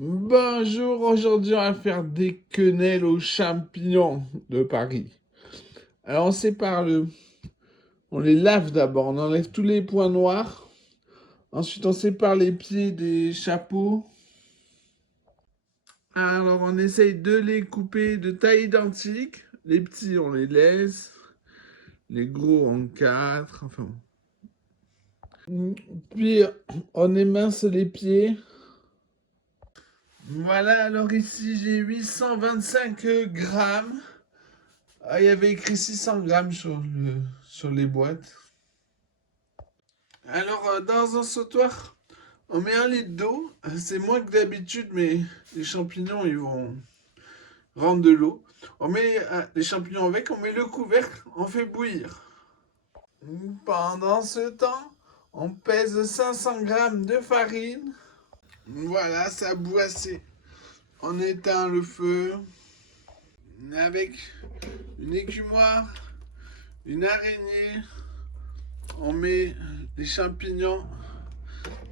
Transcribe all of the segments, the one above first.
Bonjour, aujourd'hui on va faire des quenelles aux champignons de Paris. Alors on sépare on les lave d'abord, on enlève tous les points noirs. Ensuite on sépare les pieds des chapeaux. Alors on essaye de les couper de taille identique. Les petits on les laisse, les gros en quatre, enfin. Puis on émince les pieds. Voilà, alors ici j'ai 825 grammes. Ah, il y avait écrit 600 grammes sur les boîtes. Alors, dans un sautoir, on met 1 litre d'eau. C'est moins que d'habitude, mais les champignons, ils vont rendre de l'eau. On met les champignons avec, on met le couvercle, on fait bouillir. Pendant ce temps, on pèse 500 grammes de farine. Voilà, ça bout assez. On éteint le feu avec une écumoire, une araignée. On met les champignons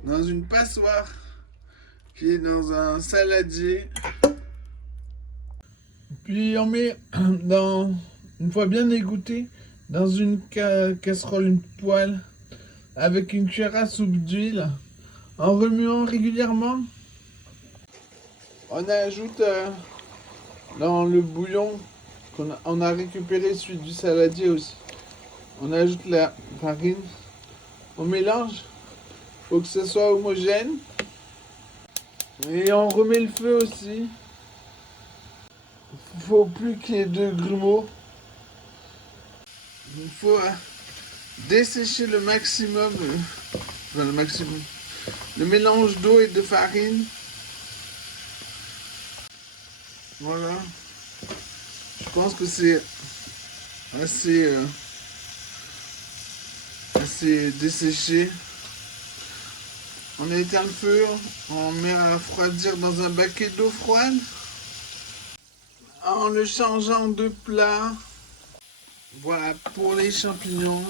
dans une passoire qui est dans un saladier. Puis on met une fois bien égoutté, dans une casserole, une poêle, avec une cuillère à soupe d'huile, en remuant régulièrement. On ajoute dans le bouillon on a récupéré celui du saladier aussi. On ajoute la farine, on mélange, faut que ce soit homogène. Et on remet le feu aussi. Faut plus qu'il y ait de grumeaux. Il faut dessécher le maximum, le maximum, le mélange d'eau et de farine. Voilà. Je pense que c'est assez desséché. On éteint le feu, on met à refroidir dans un baquet d'eau froide. En le changeant de plat. Voilà pour les champignons.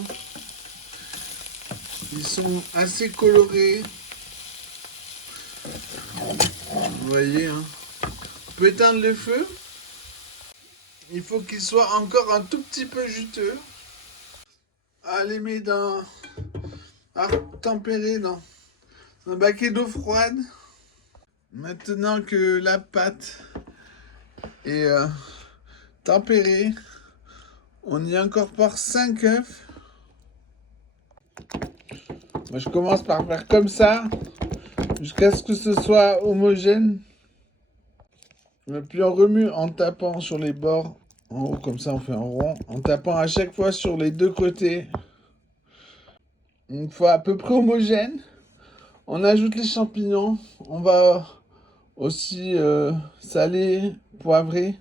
Ils sont assez colorés. Vous voyez, hein. On peut éteindre le feu. Il faut qu'il soit encore un tout petit peu juteux. À les mettre à tempérer dans un baquet d'eau froide. Maintenant que la pâte est tempérée, on y incorpore 5 œufs. Moi, je commence par faire comme ça, jusqu'à ce que ce soit homogène. Puis on remue en tapant sur les bords, en haut comme ça on fait un rond, en tapant à chaque fois sur les deux côtés. Une fois à peu près homogène, on ajoute les champignons. On va aussi saler, poivrer,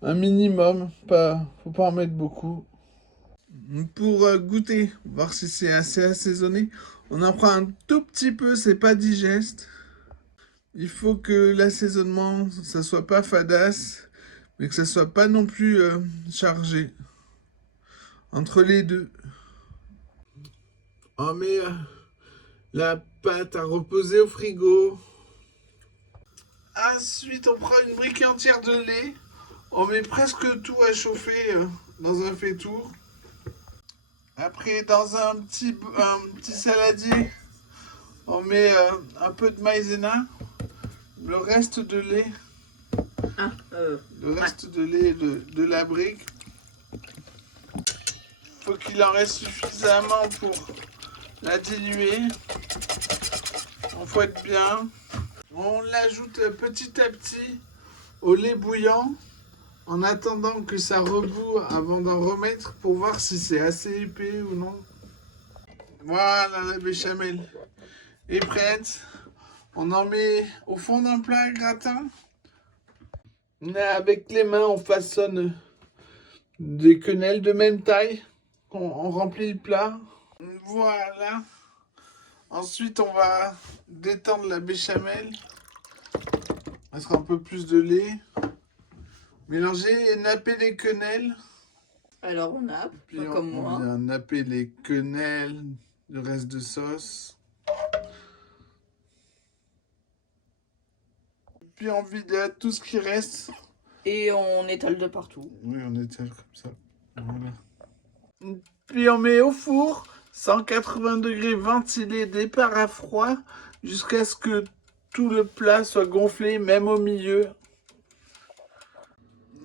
un minimum, faut pas en mettre beaucoup. Pour goûter, voir si c'est assez assaisonné, on en prend un tout petit peu, c'est pas digeste. Il faut que l'assaisonnement, ça soit pas fadasse, mais que ça soit pas non plus chargé. Entre les deux. On met la pâte à reposer au frigo. Ensuite, on prend une briquette entière de lait. On met presque tout à chauffer dans un faitout. Après, dans un petit saladier, on met un peu de maïzena, le reste de lait, de lait de la brique. Faut qu'il en reste suffisamment pour la diluer. On fouette bien. On l'ajoute petit à petit au lait bouillant en attendant que ça reboue avant d'en remettre pour voir si c'est assez épais ou non. Voilà, la béchamel est prête. On en met au fond d'un plat gratin. Avec les mains, on façonne des quenelles de même taille. On remplit le plat. Voilà. Ensuite, on va détendre la béchamel. Mettre un peu plus de lait. Mélanger et napper les quenelles. Alors on nappe, Puis comme moi. On vient napper les quenelles, le reste de sauce. Puis on vide tout ce qui reste. Et on étale de partout. Oui, on étale comme ça. Voilà. Puis on met au four, 180 degrés ventilé, départ à froid, jusqu'à ce que tout le plat soit gonflé, même au milieu.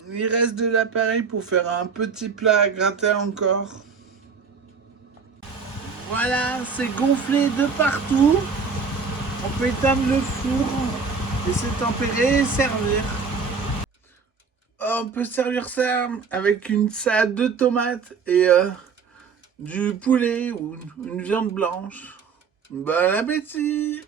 Il reste de l'appareil pour faire un petit plat à gratin encore. Voilà, c'est gonflé de partout. On peut éteindre le four, laisser tempérer et servir. On peut servir ça avec une salade de tomates et du poulet ou une viande blanche. Bon appétit!